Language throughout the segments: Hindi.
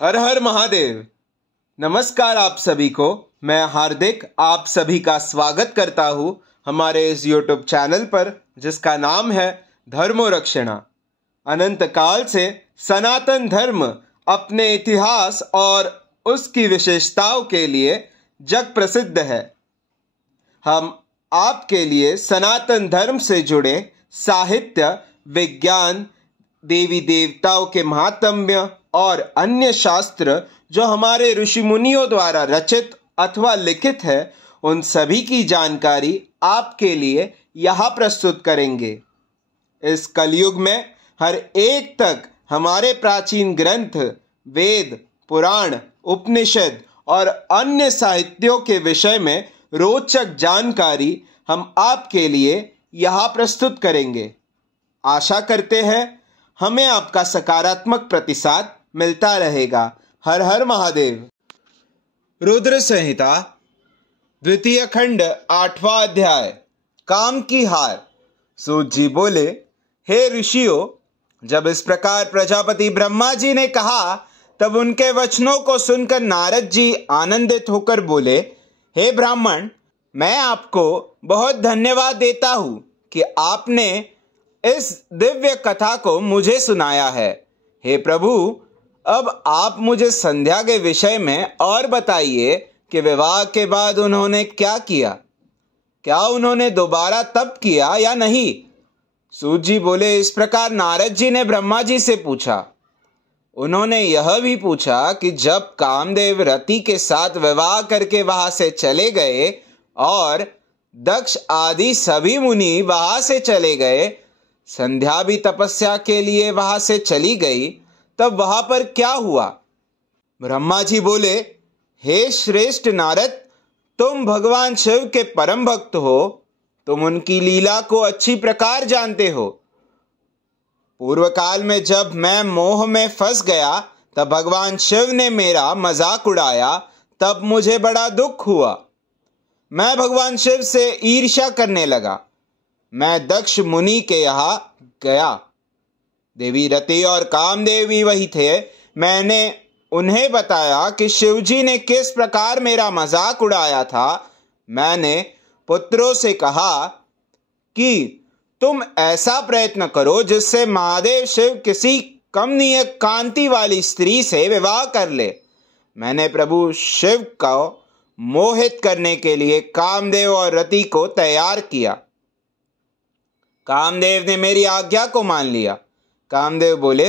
हर हर महादेव। नमस्कार आप सभी को। मैं हार्दिक आप सभी का स्वागत करता हूँ हमारे इस YouTube चैनल पर जिसका नाम है धर्मोरक्षणा। अनंत काल से सनातन धर्म अपने इतिहास और उसकी विशेषताओं के लिए जग प्रसिद्ध है। हम आपके लिए सनातन धर्म से जुड़े साहित्य, विज्ञान, देवी देवताओं के महात्म्य और अन्य शास्त्र जो हमारे ऋषि मुनियों द्वारा रचित अथवा लिखित है, उन सभी की जानकारी आपके लिए यहाँ प्रस्तुत करेंगे। इस कलयुग में हर एक तक हमारे प्राचीन ग्रंथ, वेद, पुराण, उपनिषद और अन्य साहित्यों के विषय में रोचक जानकारी हम आपके लिए यहाँ प्रस्तुत करेंगे। आशा करते हैं हमें आपका सकारात्मक प्रतिसाद मिलता रहेगा। हर हर महादेव। रुद्र संहिता द्वितीय खंड 8वां अध्याय काम की हार। सूत जी बोले, हे ऋषियों, जब इस प्रकार प्रजापति ब्रह्मा जी ने कहा तब उनके वचनों को सुनकर नारद जी आनंदित होकर बोले, हे ब्राह्मण, मैं आपको बहुत धन्यवाद देता हूँ कि आपने इस दिव्य कथा को मुझे सुनाया है। हे प्रभु, अब आप मुझे संध्या के विषय में और बताइए कि विवाह के बाद उन्होंने क्या किया। क्या उन्होंने दोबारा तप किया या नहीं? सूत जी बोले, इस प्रकार नारद जी ने ब्रह्मा जी से पूछा। उन्होंने यह भी पूछा कि जब कामदेव रति के साथ विवाह करके वहां से चले गए और दक्ष आदि सभी मुनि वहां से चले गए, संध्या भी तपस्या के लिए वहां से चली गई, तब वहां पर क्या हुआ? ब्रह्मा जी बोले, हे श्रेष्ठ नारद, तुम भगवान शिव के परम भक्त हो, तुम उनकी लीला को अच्छी प्रकार जानते हो। पूर्व काल में जब मैं मोह में फंस गया तब भगवान शिव ने मेरा मजाक उड़ाया, तब मुझे बड़ा दुख हुआ। मैं भगवान शिव से ईर्ष्या करने लगा। मैं दक्ष मुनि के यहाँ गया। देवी रति और कामदेव भी वही थे। मैंने उन्हें बताया कि शिवजी ने किस प्रकार मेरा मजाक उड़ाया था। मैंने पुत्रों से कहा कि तुम ऐसा प्रयत्न करो जिससे महादेव शिव किसी कमनीय कांति वाली स्त्री से विवाह कर ले। मैंने प्रभु शिव को मोहित करने के लिए कामदेव और रति को तैयार किया। कामदेव ने मेरी आज्ञा को मान लिया। कामदेव बोले,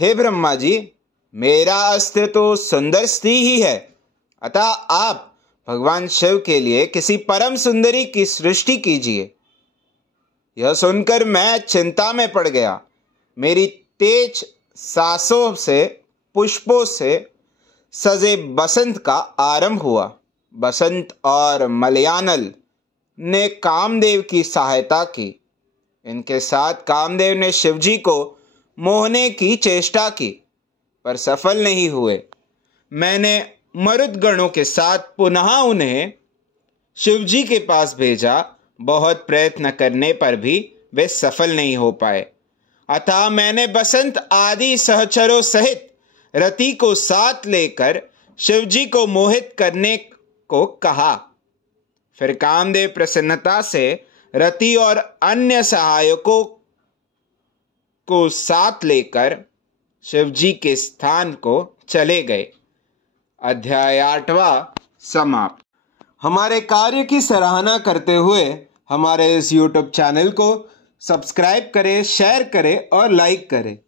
हे ब्रह्मा जी, मेरा अस्त्र तो सुंदर स्त्री ही है, अतः आप भगवान शिव के लिए किसी परम सुंदरी की सृष्टि कीजिए। यह सुनकर मैं चिंता में पड़ गया। मेरी तेज सांसों से पुष्पों से सजे बसंत का आरंभ हुआ। बसंत और मलयानल ने कामदेव की सहायता की। इनके साथ कामदेव ने शिवजी को मोहने की चेष्टा की पर सफल नहीं हुए। मैंने मरुदगणों के साथ पुनः उन्हें शिवजी के पास भेजा। बहुत प्रयत्न करने पर भी वे सफल नहीं हो पाए। अतः मैंने बसंत आदि सहचरों सहित रति को साथ लेकर शिवजी को मोहित करने को कहा। फिर कामदेव प्रसन्नता से रति और अन्य सहायकों को साथ लेकर शिवजी के स्थान को चले गए। अध्याय 8वां समाप्त। हमारे कार्य की सराहना करते हुए हमारे इस YouTube चैनल को सब्सक्राइब करें, शेयर करें और लाइक करें।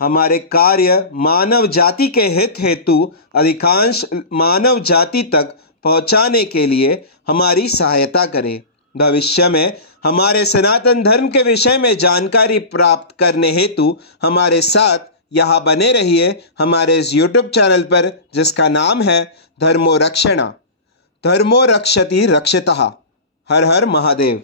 हमारे कार्य मानव जाति के हित हेतु अधिकांश मानव जाति तक पहुंचाने के लिए हमारी सहायता करें। भविष्य में हमारे सनातन धर्म के विषय में जानकारी प्राप्त करने हेतु हमारे साथ यहाँ बने रहिए हमारे इस YouTube चैनल पर जिसका नाम है धर्मोरक्षणा। धर्मो रक्षति रक्षितः। हर हर महादेव।